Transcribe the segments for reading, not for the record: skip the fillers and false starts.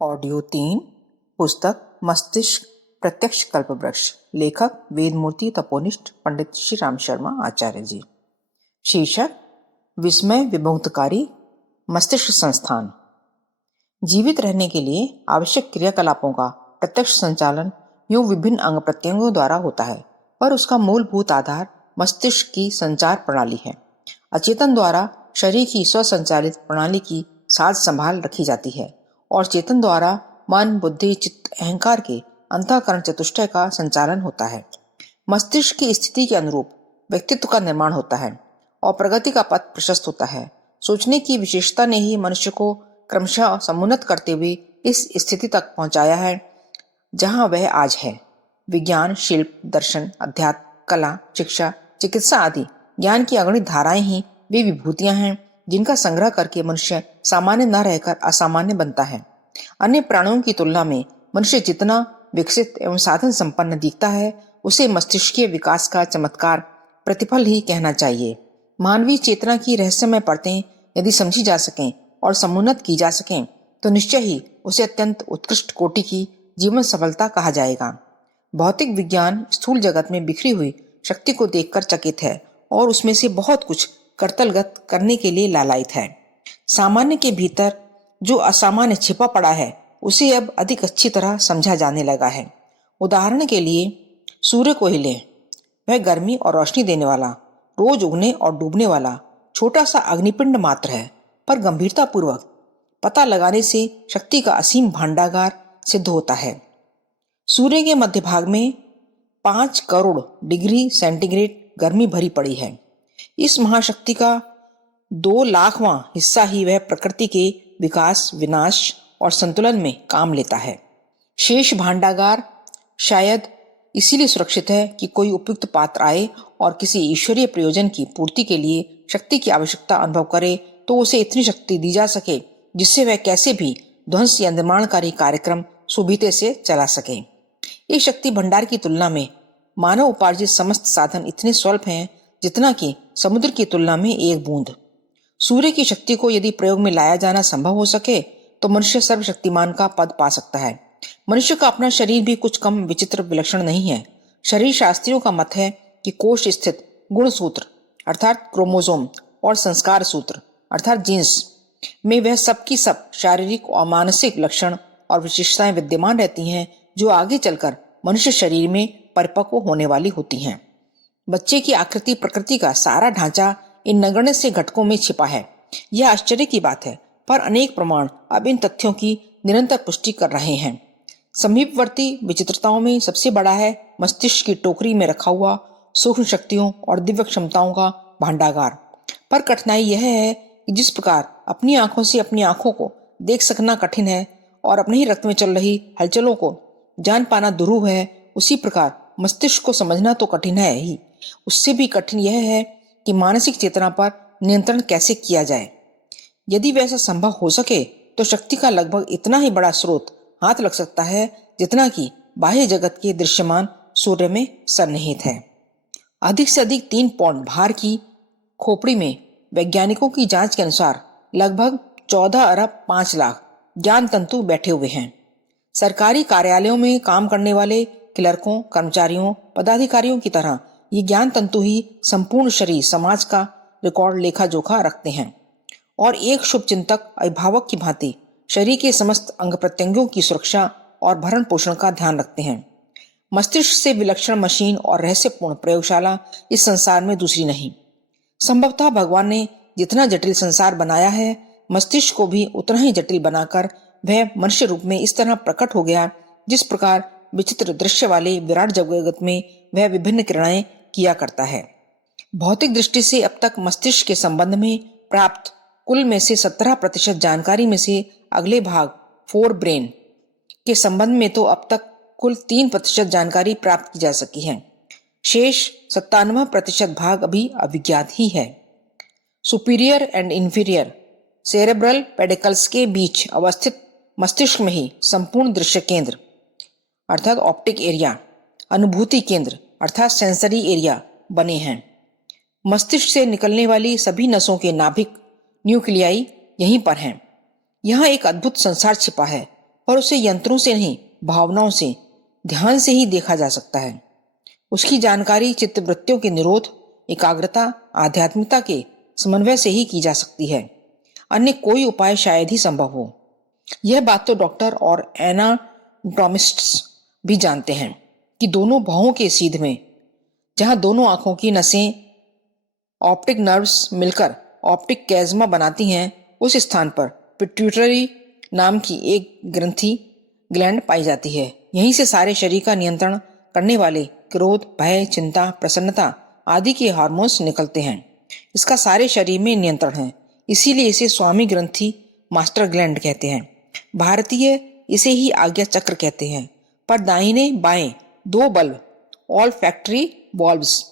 Audio 3 पुस्तक मस्तिष्क प्रत्यक्ष कल्पवृक्ष। लेखक वेदमूर्ति तपोनिष्ठ पंडित श्री राम शर्मा आचार्य जी। शीर्षक विस्मय विमुक्तकारी मस्तिष्क संस्थान। जीवित रहने के लिए आवश्यक क्रियाकलापों का प्रत्यक्ष संचालन यूं विभिन्न अंग प्रत्यंगों द्वारा होता है, पर उसका मूलभूत आधार मस्तिष्क की संचार प्रणाली है। अचेतन द्वारा शरीर की स्वसंचालित प्रणाली की साज संभाल रखी जाती है और चेतन द्वारा मन, बुद्धि, चित्त, अहंकार के अंतःकरण चतुष्टय का संचालन होता है। मस्तिष्क की स्थिति के अनुरूप व्यक्तित्व का निर्माण होता है और प्रगति का पथ प्रशस्त होता है। सोचने की विशेषता ने ही मनुष्य को क्रमशः समुन्नत करते हुए इस स्थिति तक पहुंचाया है जहां वह आज है। विज्ञान, शिल्प, दर्शन, अध्यात्म, कला, शिक्षा, चिकित्सा आदि ज्ञान की अगणित धाराएं ही वे विभूतियां हैं जिनका संग्रह करके मनुष्य सामान्य न रहकर असामान्य बनता है। अन्य प्राणियों की तुलना में मनुष्य जितना विकसित एवं साधन संपन्न दिखता है, उसे मस्तिष्कीय विकास का चमत्कार प्रतिफल ही कहना चाहिए। मानवीय चेतना की रहस्यमय परतें यदि समझी जा सकें और समुन्नत की जा सकें तो निश्चय ही उसे अत्यंत उत्कृष्ट कोटि की जीवन सफलता कहा जाएगा। भौतिक विज्ञान स्थूल जगत में बिखरी हुई शक्ति को देखकर चकित है और उसमें से बहुत कुछ कर्तलगत करने के लिए लालायित है। सामान्य के भीतर जो असामान्य छिपा पड़ा है उसे अब अधिक अच्छी तरह समझा जाने लगा है। उदाहरण के लिए सूर्य को ही लें। वह गर्मी और रोशनी देने वाला, रोज उगने और डूबने वाला छोटा सा अग्निपिंड मात्र है, पर गंभीरता पूर्वक पता लगाने से शक्ति का असीम भांडागार सिद्ध होता है। सूर्य के मध्य भाग में 5 करोड़ डिग्री सेंटीग्रेड गर्मी भरी पड़ी है। इस महाशक्ति का 2 लाखवां हिस्सा ही वह प्रकृति के विकास, विनाश और संतुलन में काम लेता है। शेष भांडागार शायद इसीलिए सुरक्षित है कि कोई उपयुक्त पात्र आए और किसी ईश्वरीय प्रयोजन की पूर्ति के लिए शक्ति की आवश्यकता अनुभव करे तो उसे इतनी शक्ति दी जा सके जिससे वह कैसे भी ध्वंस या निर्माणकारी कार्यक्रम सुविधे से चला सके। इस शक्ति भंडार की तुलना में मानव उपार्जित समस्त साधन इतने स्वल्प हैं जितना कि समुद्र की तुलना में एक बूंद। सूर्य की शक्ति को यदि प्रयोग में लाया जाना संभव हो सके तो मनुष्य सर्वशक्तिमान का पद पा सकता है। मनुष्य का अपना शरीर भी कुछ कम विचित्र विलक्षण नहीं है। शरीर शास्त्रियों का मत है कि कोश स्थित गुण सूत्र अर्थात क्रोमोसोम और संस्कार सूत्र अर्थात जीन्स में वह सब की सब शारीरिक और मानसिक लक्षण और विशेषताएं विद्यमान रहती हैं जो आगे चलकर मनुष्य शरीर में परिपक्व होने वाली होती हैं। बच्चे की आकृति प्रकृति का सारा ढांचा इन नगण्य से घटकों में छिपा है। यह आश्चर्य की बात है, पर अनेक प्रमाण अब इन तथ्यों की निरंतर पुष्टि कर रहे हैं। समीपवर्ती विचित्रताओं में सबसे बड़ा है मस्तिष्क की टोकरी में रखा हुआ सूक्ष्म शक्तियों और दिव्य क्षमताओं का भांडागार। पर कठिनाई यह है कि जिस प्रकार अपनी आंखों से अपनी आंखों को देख सकना कठिन है और अपने ही रक्त में चल रही हलचलों को जान पाना दुरूह है, उसी प्रकार मस्तिष्क को समझना तो कठिन है ही, उससे भी कठिन यह है कि मानसिक चेतना पर नियंत्रण कैसे किया जाए। यदि वैसा संभव हो सके तो शक्ति का लगभग इतना ही बड़ा स्रोत हाथ लग सकता है जितना कि बाह्य जगत के दृश्यमान सूर्य में सन्निहित है। अधिक से अधिक 3 पौंड भार की खोपड़ी में वैज्ञानिकों की जांच के अनुसार लगभग 14 अरब 5 लाख ज्ञान तंतु बैठे हुए हैं। सरकारी कार्यालयों में काम करने वाले क्लर्कों, कर्मचारियों, पदाधिकारियों की तरह ये ज्ञान तंतु ही संपूर्ण शरीर समाज का रिकॉर्ड लेखा जोखा रखते हैं और एक शुभ चिंतक अभिभावक की भांति शरीर के समस्त अंग प्रत्यंगों की सुरक्षा और भरण पोषण का ध्यान रखते हैं। मस्तिष्क से विलक्षण मशीन और रहस्यपूर्ण प्रयोगशाला इस संसार में दूसरी नहीं। संभवतः भगवान ने जितना जटिल संसार बनाया है, मस्तिष्क को भी उतना ही जटिल बनाकर वह मनुष्य रूप में इस तरह प्रकट हो गया जिस प्रकार विचित्र दृश्य वाले विराट जगत में वह विभिन्न क्रियाएं किया करता है। भौतिक दृष्टि से अब तक मस्तिष्क के संबंध में प्राप्त कुल में से 17% जानकारी में से अगले भाग फोर ब्रेन के संबंध में तो अब तक कुल 3% जानकारी प्राप्त की जा सकी है। शेष 97% भाग अभी अविज्ञात ही है। Superior and inferior cerebral pedicles के बीच अवस्थित मस्तिष्क में ही संपूर्ण दृश्य केंद्र अर्थात ऑप्टिक एरिया, अनुभूति केंद्र अर्थात सेंसरी एरिया बने हैं। मस्तिष्क से निकलने वाली सभी नसों के नाभिक न्यूक्लियाई यहीं पर हैं। यहाँ एक अद्भुत संसार छिपा है, पर उसे यंत्रों से नहीं, भावनाओं से, ध्यान से ही देखा जा सकता है। उसकी जानकारी चित्तवृत्तियों के निरोध, एकाग्रता, आध्यात्मिकता के समन्वय से ही की जा सकती है। अन्य कोई उपाय शायद ही संभव हो। यह बात तो डॉक्टर और एनाटॉमिस्ट्स भी जानते हैं कि दोनों भौहों के सीध में, जहां दोनों आंखों की नसें ऑप्टिक नर्व्स मिलकर ऑप्टिक कैज़्मा बनाती हैं, उस स्थान पर पिट्यूटरी नाम की एक ग्रंथि ग्लैंड पाई जाती है। यहीं से सारे शरीर का नियंत्रण करने वाले क्रोध, भय, चिंता, प्रसन्नता आदि के हार्मोन्स निकलते हैं। इसका सारे शरीर में नियंत्रण है, इसीलिए इसे स्वामी ग्रंथि, मास्टर ग्लैंड कहते हैं। भारतीय इसे ही आज्ञा चक्र कहते हैं। पर दाहिने बाएं 2 बल्ब, ऑल फैक्ट्री बॉल्ब्स,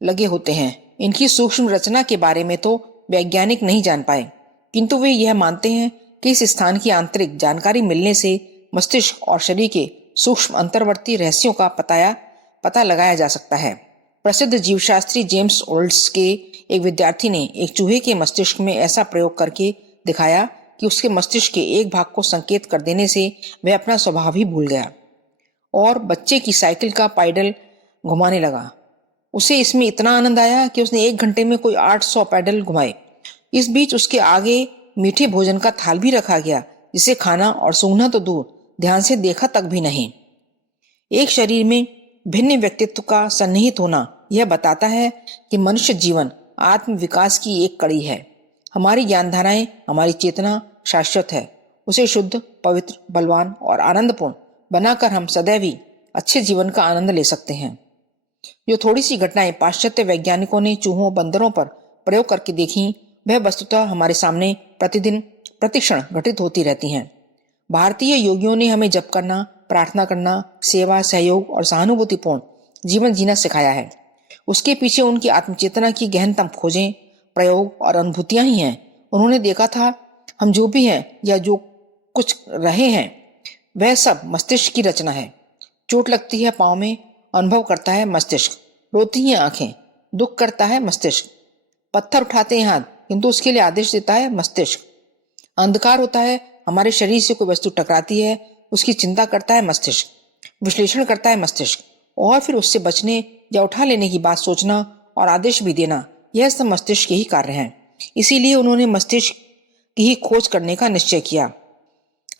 लगे होते हैं। इनकी सूक्ष्म रचना के बारे में तो वैज्ञानिक नहीं जान पाए, किंतु वे यह मानते हैं कि इस स्थान की आंतरिक जानकारी मिलने से मस्तिष्क और शरीर के सूक्ष्म अंतर्वर्ती रहस्यों का पता लगाया जा सकता है। प्रसिद्ध जीवशास्त्री जेम्स ओल्ड्स के एक विद्यार्थी ने एक चूहे के मस्तिष्क में ऐसा प्रयोग करके दिखाया कि उसके मस्तिष्क के एक भाग को संकेत कर देने से वह अपना स्वभाव ही भूल गया और बच्चे की साइकिल का पैडल घुमाने लगा। उसे इसमें इतना आनंद आया कि उसने 1 घंटे में कोई 800 पैडल घुमाए। इस बीच उसके आगे मीठे भोजन का थाल भी रखा गया, जिसे खाना और सूंघना तो दूर, ध्यान से देखा तक भी नहीं। एक शरीर में भिन्न व्यक्तित्व का सन्निहित होना यह बताता है कि मनुष्य जीवन आत्म विकास की एक कड़ी है। हमारी ज्ञानधाराएं, हमारी चेतना शाश्वत है। उसे शुद्ध, पवित्र, बलवान और आनंदपूर्ण बनाकर हम सदैव ही अच्छे जीवन का आनंद ले सकते हैं। जो थोड़ी सी घटनाएं पाश्चात्य वैज्ञानिकों ने चूहों, बंदरों पर प्रयोग करके देखी, वह वस्तुतः हमारे सामने प्रतिदिन प्रतिक्षण घटित होती रहती हैं। भारतीय योगियों ने हमें जप करना, प्रार्थना करना, सेवा, सहयोग और सहानुभूतिपूर्ण जीवन जीना सिखाया है। उसके पीछे उनकी आत्मचेतना की गहनतम खोजें, प्रयोग और अनुभूतियां ही हैं। उन्होंने देखा था हम जो भी हैं या जो कुछ रहे हैं, वह सब मस्तिष्क की रचना है। चोट लगती है पाँव में, अनुभव करता है मस्तिष्क। रोती हैं आंखें, दुख करता है मस्तिष्क। पत्थर उठाते हैं हाथ, किंतु उसके लिए आदेश देता है मस्तिष्क। अंधकार होता है, हमारे शरीर से कोई वस्तु टकराती है, उसकी चिंता करता है मस्तिष्क, विश्लेषण करता है मस्तिष्क, और फिर उससे बचने या उठा लेने की बात सोचना और आदेश भी देना, यह सब मस्तिष्क के ही कार्य हैं। इसीलिए उन्होंने मस्तिष्क की ही खोज करने का निश्चय किया।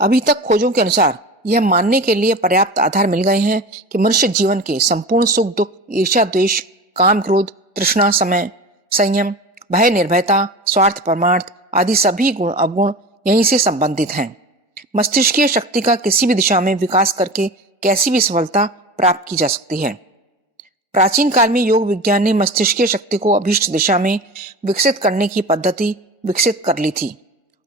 अभी तक खोजों के अनुसार यह मानने के लिए पर्याप्त आधार मिल गए हैं कि मनुष्य जीवन के संपूर्ण सुख दुख, ईर्ष्या द्वेष, काम क्रोध, तृष्णा, समय, संयम, भय निर्भयता, स्वार्थ परमार्थ आदि सभी गुण अवगुण यहीं से संबंधित हैं। मस्तिष्कीय शक्ति का किसी भी दिशा में विकास करके कैसी भी सफलता प्राप्त की जा सकती है। प्राचीन काल में योग विज्ञान ने मस्तिष्कीय शक्ति को अभीष्ट दिशा में विकसित करने की पद्धति विकसित कर ली थी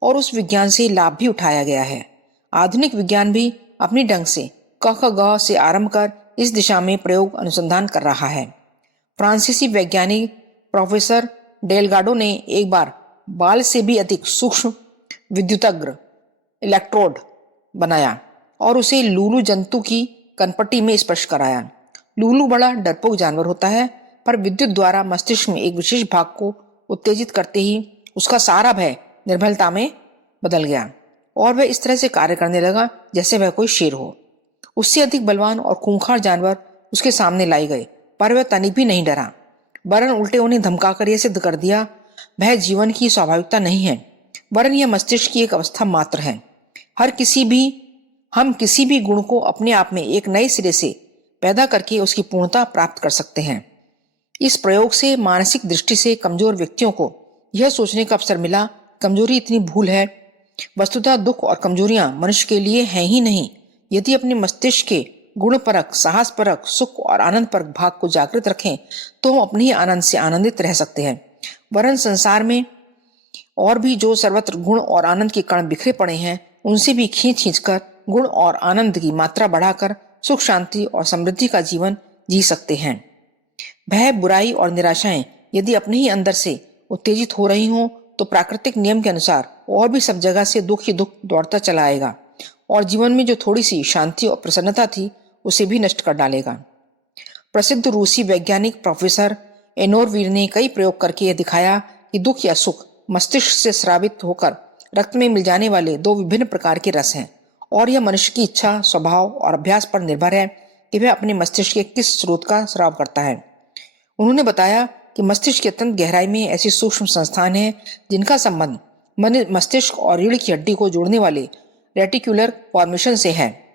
और उस विज्ञान से लाभ भी उठाया गया है। आधुनिक विज्ञान भी अपनी ढंग से क ख ग से आरंभ कर इस दिशा में प्रयोग अनुसंधान कर रहा है। फ्रांसीसी वैज्ञानिक प्रोफेसर डेलगाडो ने एक बार बाल से भी अधिक सूक्ष्म विद्युतग्र इलेक्ट्रोड बनाया और उसे लूलू जंतु की कनपट्टी में स्पर्श कराया। लूलू बड़ा डरपोक जानवर होता है, पर विद्युत द्वारा मस्तिष्क में एक विशेष भाग को उत्तेजित करते ही उसका सारा भय निर्भलता में बदल गया और वह इस तरह से कार्य करने लगा जैसे वह कोई शेर हो। उससे अधिक बलवान और खूंखार जानवर उसके सामने लाए गए, पर वह तनिक भी नहीं डरा, वरन उल्टे उन्हें धमकाकर यह सिद्ध कर दिया वह जीवन की स्वाभाविकता नहीं है, वरन यह मस्तिष्क की एक अवस्था मात्र है। हम किसी भी गुण को अपने आप में एक नए सिरे से पैदा करके उसकी पूर्णता प्राप्त कर सकते हैं। इस प्रयोग से मानसिक दृष्टि से कमजोर व्यक्तियों को यह सोचने का अवसर मिला, कमजोरी इतनी भूल है। वस्तुतः दुख और कमजोरियां मनुष्य के लिए हैं ही नहीं। यदि अपने मस्तिष्क के गुणपरक, साहसपरक, सुख और आनंद परक भाग को जागृत रखें तो हम अपने ही आनंद से आनंदित रह सकते हैं। वरन संसार में और भी जो सर्वत्र गुण और आनंद के कण बिखरे पड़े हैं, उनसे भी खींच कर गुण और आनंद की मात्रा बढ़ाकर सुख, शांति और समृद्धि का जीवन जी सकते हैं। भय, बुराई और निराशाएं यदि अपने ही अंदर से उत्तेजित हो रही हों तो प्राकृतिक नियम के अनुसार और भी सब जगह से दुख ही दुख दौड़ता चला आएगा और जीवन में जो थोड़ी सी शांति और प्रसन्नता थी उसे भी नष्ट कर डालेगा। प्रसिद्ध रूसी वैज्ञानिक प्रोफेसर एनोरवीर ने कई प्रयोग करके यह दिखाया कि दुख या सुख मस्तिष्क से स्रावित होकर रक्त में मिल जाने वाले 2 विभिन्न प्रकार के रस हैं और यह मनुष्य की इच्छा, स्वभाव और अभ्यास पर निर्भर है कि वह अपने मस्तिष्क के किस स्रोत का स्राव करता है। उन्होंने बताया कि मस्तिष्क के अत्यंत गहराई में ऐसी सूक्ष्म संस्थान हैं जिनका संबंध मस्तिष्क और रीढ़ की हड्डी को जोड़ने वाले रेटिकुलर फॉर्मेशन से है।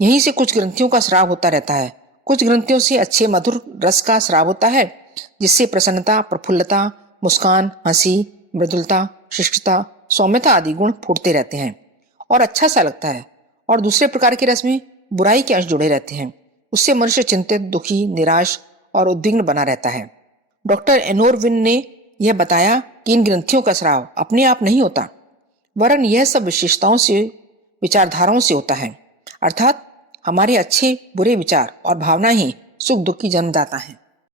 यहीं से कुछ ग्रंथियों का स्राव होता रहता है। कुछ ग्रंथियों से अच्छे मधुर रस का स्राव होता है, जिससे प्रसन्नता, प्रफुल्लता, मुस्कान, हंसी, मृदुलता, शिष्टता, सौम्यता आदि गुण फूटते रहते हैं और अच्छा सा लगता है। और दूसरे प्रकार के रस में बुराई के अंश जुड़े रहते हैं। उससे मनुष्य चिंतित, दुखी, निराश और उद्विग्न बना रहता है। डॉक्टर एनोरविन ने यह बताया कि इन ग्रंथियों का स्राव अपने आप नहीं होता, वरन यह सब विशेषताओं से, विचारधाराओं से होता है। अर्थात हमारे अच्छे बुरे विचार और भावना ही सुख दुख की जन्मदाता है।